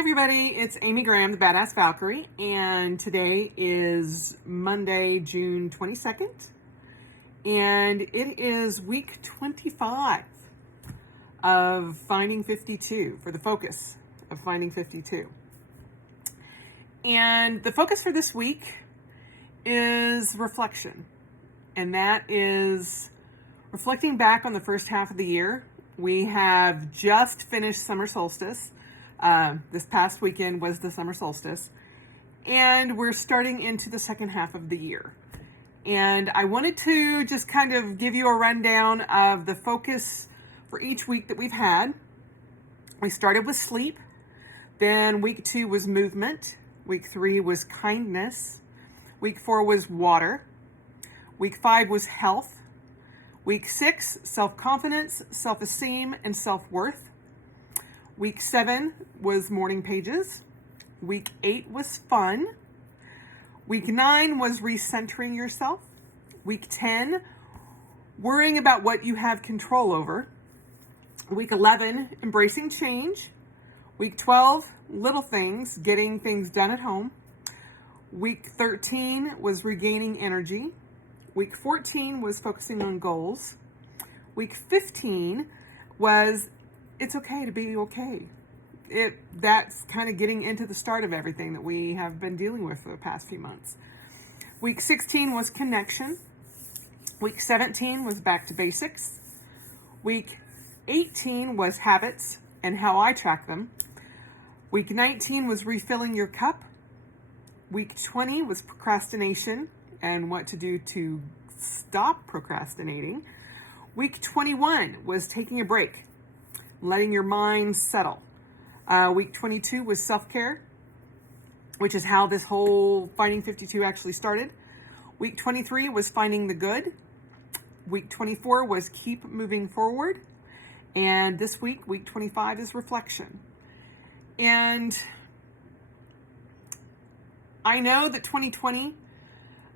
everybody, it's Amy Graham, the Badass Valkyrie, and today is Monday, June 22nd, and it is week 25 of Finding 52, for the focus of Finding 52. And the focus for this week is reflection, and that is reflecting back on the first half of the year. We have just finished summer solstice. This past weekend was the summer solstice, and we're starting into the second half of the year. And I wanted to just kind of give you a rundown of the focus for each week that we've had. We started with sleep, then week 2 was movement, week 3 was kindness, week 4 was water, week 5 was health, week 6, self-confidence, self-esteem, and self-worth. Week 7 was morning pages. Week 8 was fun. Week 9 was recentering yourself. Week 10, worrying about what you have control over. Week 11, embracing change. Week 12, little things, getting things done at home. Week 13 was regaining energy. Week 14 was focusing on goals. Week 15 was it's okay to be okay. That's kind of getting into the start of everything that we have been dealing with for the past few months. Week 16 was connection. Week 17 was back to basics. Week 18 was habits and how I track them. Week 19 was refilling your cup. Week 20 was procrastination and what to do to stop procrastinating. Week 21 was taking a break, letting your mind settle. Week 22 was self-care, which is how this whole Finding 52 actually started. Week 23 was finding the good. Week 24 was keep moving forward. And this week, week 25 is reflection. And I know that 2020,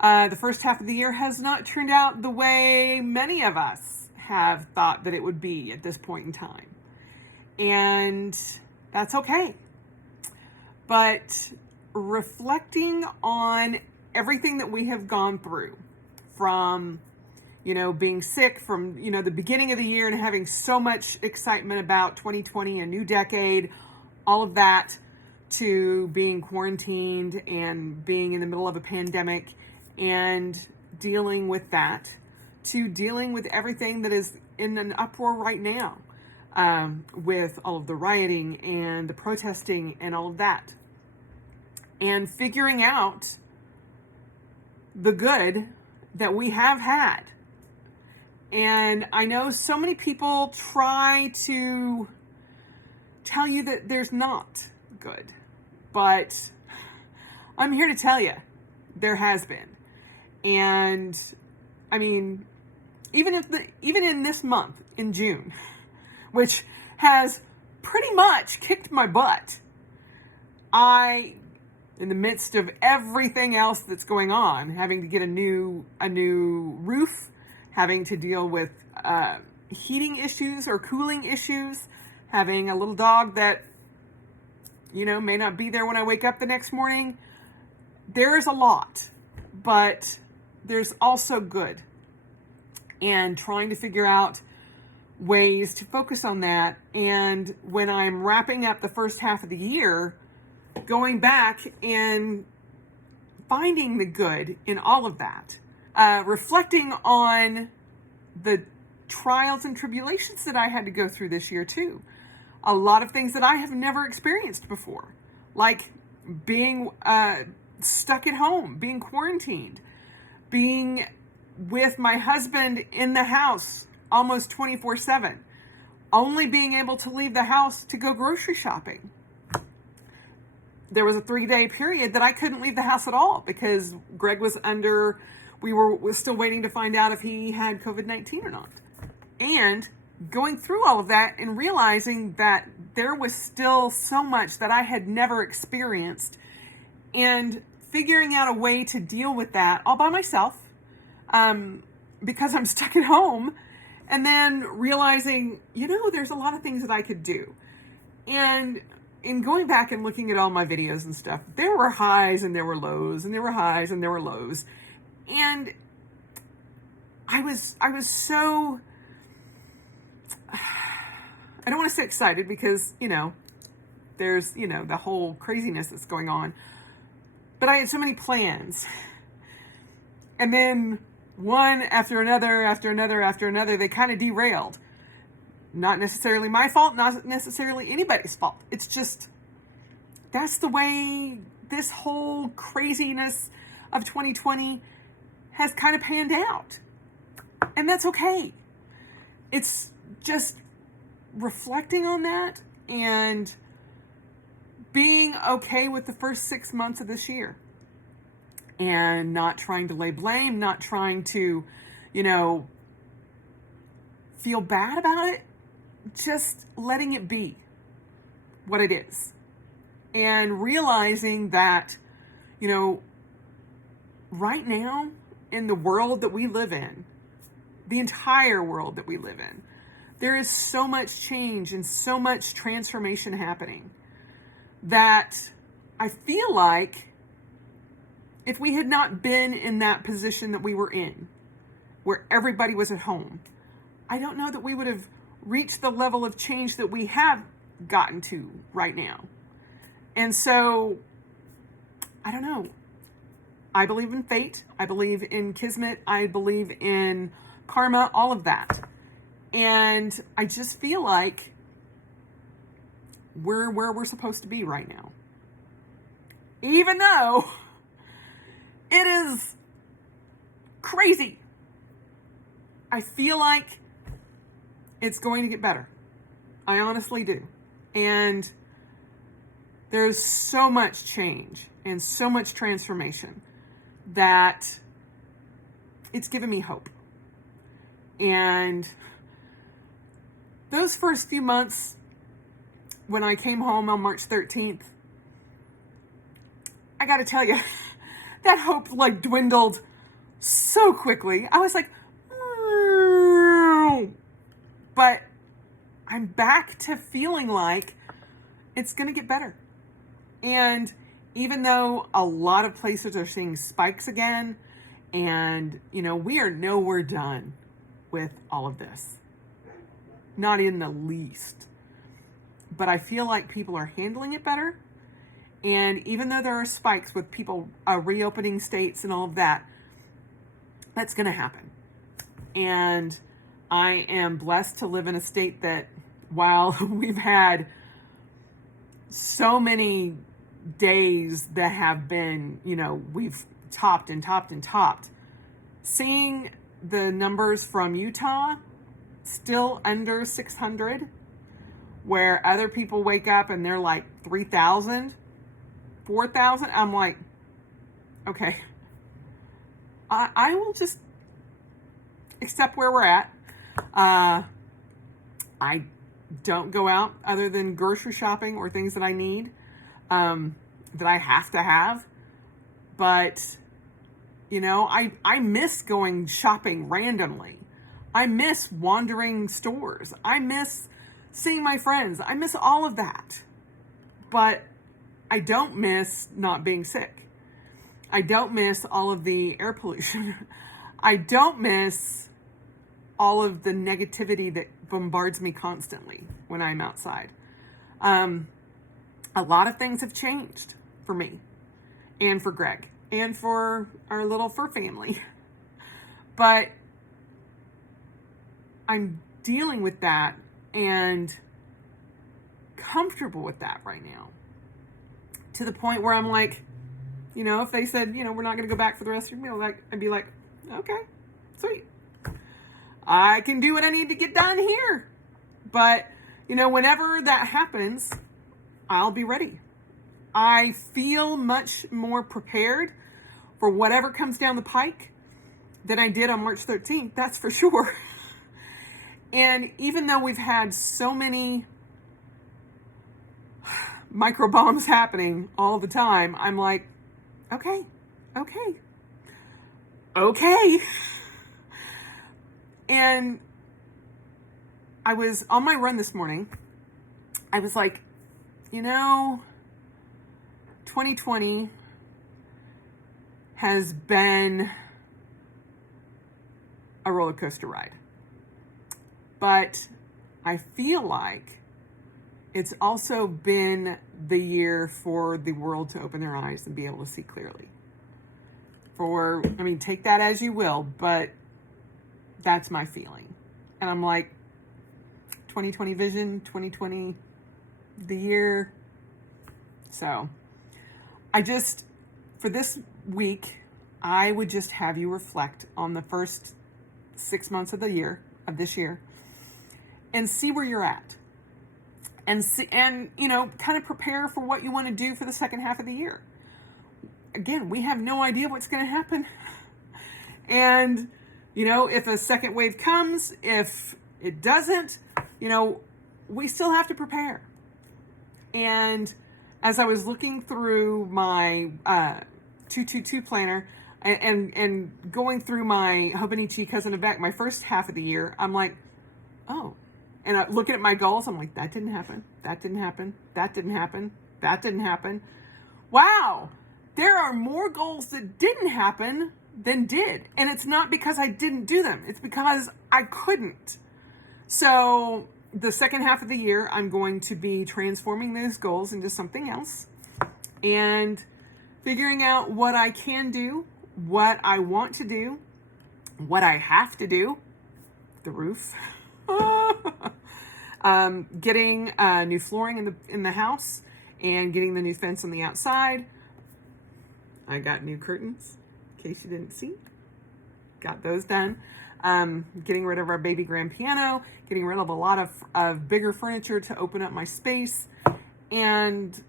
the first half of the year, has not turned out the way many of us have thought that it would be at this point in time. And that's okay. But reflecting on everything that we have gone through, from, being sick, from, the beginning of the year and having so much excitement about 2020, a new decade, all of that, to being quarantined and being in the middle of a pandemic and dealing with that, to dealing with everything that is in an uproar right now. With all of the rioting and the protesting and all of that. And figuring out the good that we have had. And I know so many people try to tell you that there's not good. But I'm here to tell you, there has been. And I mean, even in this month, in June, which has pretty much kicked my butt, in the midst of everything else that's going on, having to get a new roof, having to deal with heating issues or cooling issues, having a little dog that, may not be there when I wake up the next morning. There's a lot, but there's also good. And trying to figure out ways to focus on that. And when I'm wrapping up the first half of the year, going back and finding the good in all of that, reflecting on the trials and tribulations that I had to go through this year too. A lot of things that I have never experienced before, like being stuck at home, being quarantined, being with my husband in the house almost 24/7, only being able to leave the house to go grocery shopping. There was a 3-day period that I couldn't leave the house at all because Greg was we were still waiting to find out if he had COVID-19 or not. And going through all of that and realizing that there was still so much that I had never experienced, and figuring out a way to deal with that all by myself, because I'm stuck at home. And then realizing, there's a lot of things that I could do. And in going back and looking at all my videos and stuff, there were highs and there were lows, and there were highs and there were lows. And I was so, I don't want to say excited because, there's, the whole craziness that's going on. But I had so many plans. And then one after another, they kind of derailed. Not necessarily my fault, not necessarily anybody's fault. It's just, that's the way this whole craziness of 2020 has kind of panned out. And that's okay. It's just reflecting on that and being okay with the first 6 months of this year. And not trying to lay blame, not trying to, feel bad about it. Just letting it be what it is. And realizing that, right now in the world that we live in, the entire world that we live in, there is so much change and so much transformation happening that I feel like if we had not been in that position that we were in, where everybody was at home, I don't know that we would have reached the level of change that we have gotten to right now. And so, I don't know. I believe in fate. I believe in kismet. I believe in karma, all of that. And I just feel like we're where we're supposed to be right now. Even though it is crazy, I feel like it's going to get better. I honestly do. And there's so much change and so much transformation that it's given me hope. And those first few months when I came home on March 13th, I got to tell you, that hope dwindled so quickly. I was like, but I'm back to feeling like it's going to get better. And even though a lot of places are seeing spikes again, and, we are nowhere done with all of this. Not in the least. But I feel like people are handling it better. And even though there are spikes with people reopening states and all of that, that's going to happen. And I am blessed to live in a state that, while we've had so many days that have been, we've topped and topped and topped, seeing the numbers from Utah still under 600, where other people wake up and they're like 3,000, 4,000, I'm like, okay, I will just accept where we're at. I don't go out other than grocery shopping or things that I need, that I have to have. But, I miss going shopping randomly. I miss wandering stores. I miss seeing my friends. I miss all of that. But I don't miss not being sick. I don't miss all of the air pollution. I don't miss all of the negativity that bombards me constantly when I'm outside. A lot of things have changed for me and for Greg and for our little fur family. But I'm dealing with that and comfortable with that right now. To the point where I'm like, if they said, we're not going to go back for the rest of your meal, I'd be like, okay, sweet. I can do what I need to get done here. But, whenever that happens, I'll be ready. I feel much more prepared for whatever comes down the pike than I did on March 13th, that's for sure. And even though we've had so many micro bombs happening all the time, I'm like, okay. And I was on my run this morning. I was like, 2020 has been a roller coaster ride. But I feel like it's also been the year for the world to open their eyes and be able to see clearly. Take that as you will, but that's my feeling. And I'm like, 2020 vision, 2020 the year. So for this week, I would just have you reflect on the first 6 months of this year, and see where you're at. And kind of prepare for what you want to do for the second half of the year. Again, we have no idea what's going to happen. And, if a second wave comes, if it doesn't, we still have to prepare. And as I was looking through my 222 planner and going through my Hobonichi Cousin of Beck, my first half of the year, I'm like, oh. And I looking at my goals, I'm like, that didn't happen. That didn't happen. That didn't happen. That didn't happen. Wow. There are more goals that didn't happen than did. And it's not because I didn't do them. It's because I couldn't. So the second half of the year, I'm going to be transforming those goals into something else and figuring out what I can do, what I want to do, what I have to do, the roof, getting new flooring in the house and getting the new fence on the outside. I got new curtains, in case you didn't see. Got those done. Getting rid of our baby grand piano, getting rid of a lot of bigger furniture to open up my space, and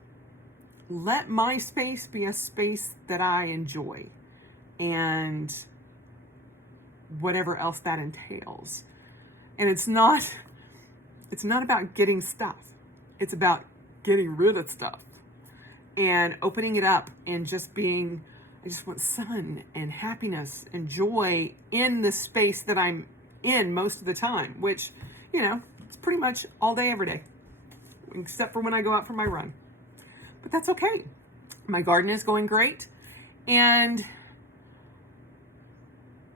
let my space be a space that I enjoy, and whatever else that entails. And it's not about getting stuff. It's about getting rid of stuff and opening it up and I just want sun and happiness and joy in the space that I'm in most of the time, which, it's pretty much all day, every day, except for when I go out for my run. But that's okay. My garden is going great. And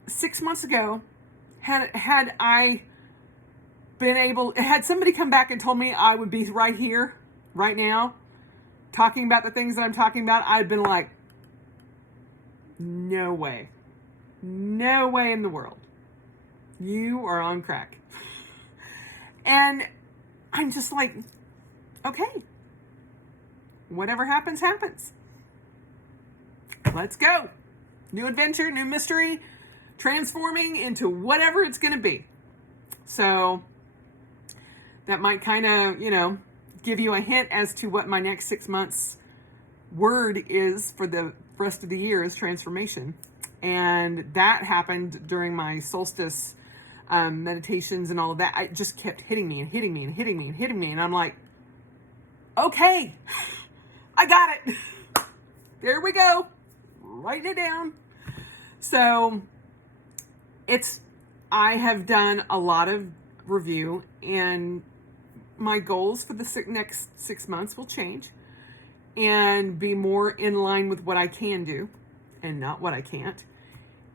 6 months ago, had somebody come back and told me I would be right here, right now, talking about the things that I'm talking about, I'd been like, no way. No way in the world. You are on crack. And I'm just like, okay. Whatever happens, happens. Let's go. New adventure, new mystery, transforming into whatever it's going to be. So that might kind of, give you a hint as to what my next 6 months word is for the rest of the year is transformation. And that happened during my solstice meditations and all of that. It just kept hitting me and hitting me and hitting me and hitting me. And I'm like, okay, I got it. There we go. Writing it down. So I have done a lot of review, and my goals for the next 6 months will change and be more in line with what I can do and not what I can't.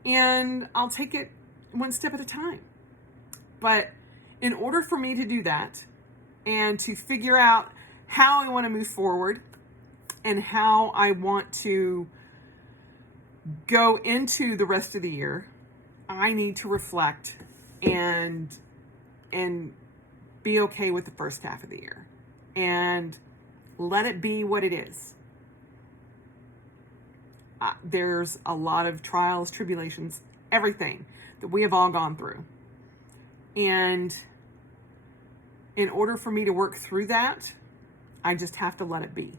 And I'll take it one step at a time. But in order for me to do that and to figure out how I want to move forward and how I want to go into the rest of the year, I need to reflect and be okay with the first half of the year and let it be what it is. There's a lot of trials, tribulations, everything that we have all gone through. And in order for me to work through that, I just have to let it be.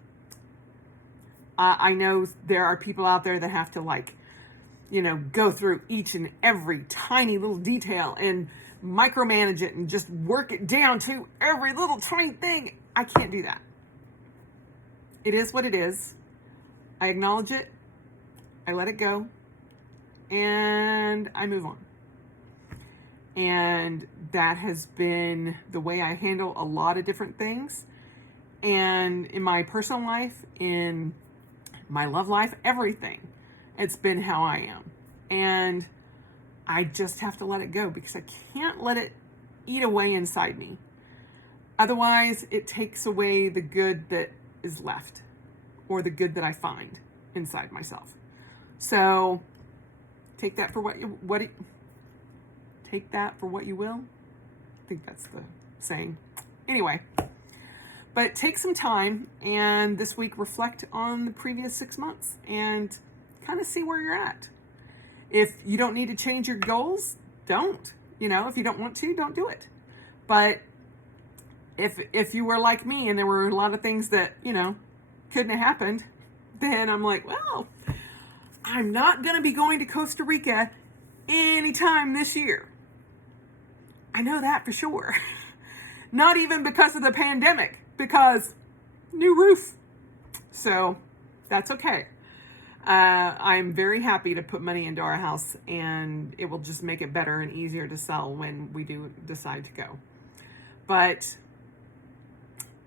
I know there are people out there that have to go through each and every tiny little detail and micromanage it and just work it down to every little tiny thing. I can't do that. It is what it is. I acknowledge it. I let it go. And I move on. And that has been the way I handle a lot of different things. and in my personal life, in my love life, everything. It's been how I am. And I just have to let it go because I can't let it eat away inside me. Otherwise, it takes away the good that is left or the good that I find inside myself. So take that for what you will. I think that's the saying. Anyway, but take some time and this week reflect on the previous 6 months and kind of see where you're at. If you don't need to change your goals, don't. If you don't want to, don't do it. But if you were like me and there were a lot of things that, couldn't have happened, then I'm like, well, I'm not going to be going to Costa Rica anytime this year. I know that for sure. Not even because of the pandemic, because new roof. So that's okay. I'm very happy to put money into our house, and it will just make it better and easier to sell when we do decide to go. But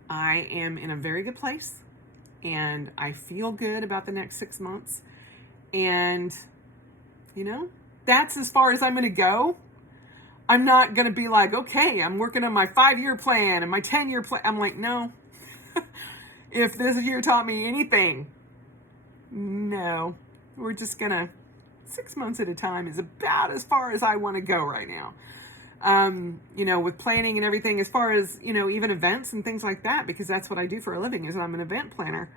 I am in a very good place, and I feel good about the next 6 months. And, that's as far as I'm going to go. I'm not going to be like, okay, I'm working on my 5-year plan and my 10-year plan. I'm like, no. If this year taught me anything, no. We're just going to, 6 months at a time is about as far as I want to go right now. With planning and everything, as far as, even events and things like that, because that's what I do for a living, is I'm an event planner.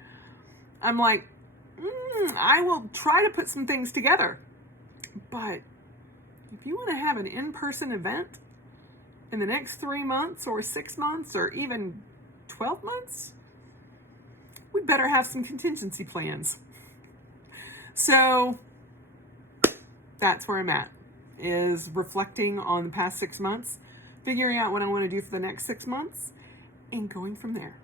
I'm like, I will try to put some things together. But if you want to have an in-person event in the next 3 months or 6 months or even 12 months, we better have some contingency plans. So that's where I'm at, is reflecting on the past 6 months, figuring out what I want to do for the next 6 months, and going from there.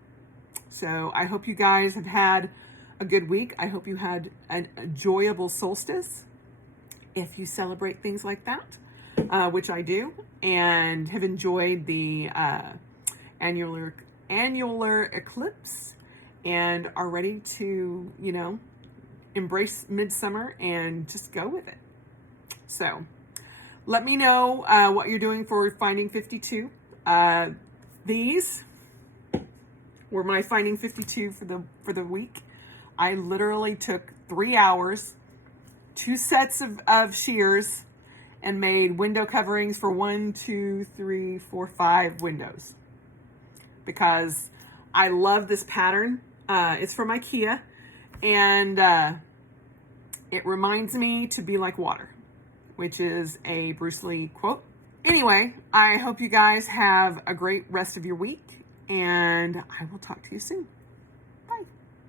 So I hope you guys have had a good week. I hope you had an enjoyable solstice, if you celebrate things like that, which I do, and have enjoyed the annular eclipse and are ready to, embrace midsummer and just go with it. So let me know what you're doing for Finding 52. These were my Finding 52 for the week. I literally took 3 hours, 2 sets of shears, and made window coverings for 1, 2, 3, 4, 5 windows. Because I love this pattern. It's from IKEA, and it reminds me to be like water, which is a Bruce Lee quote. Anyway, I hope you guys have a great rest of your week, and I will talk to you soon.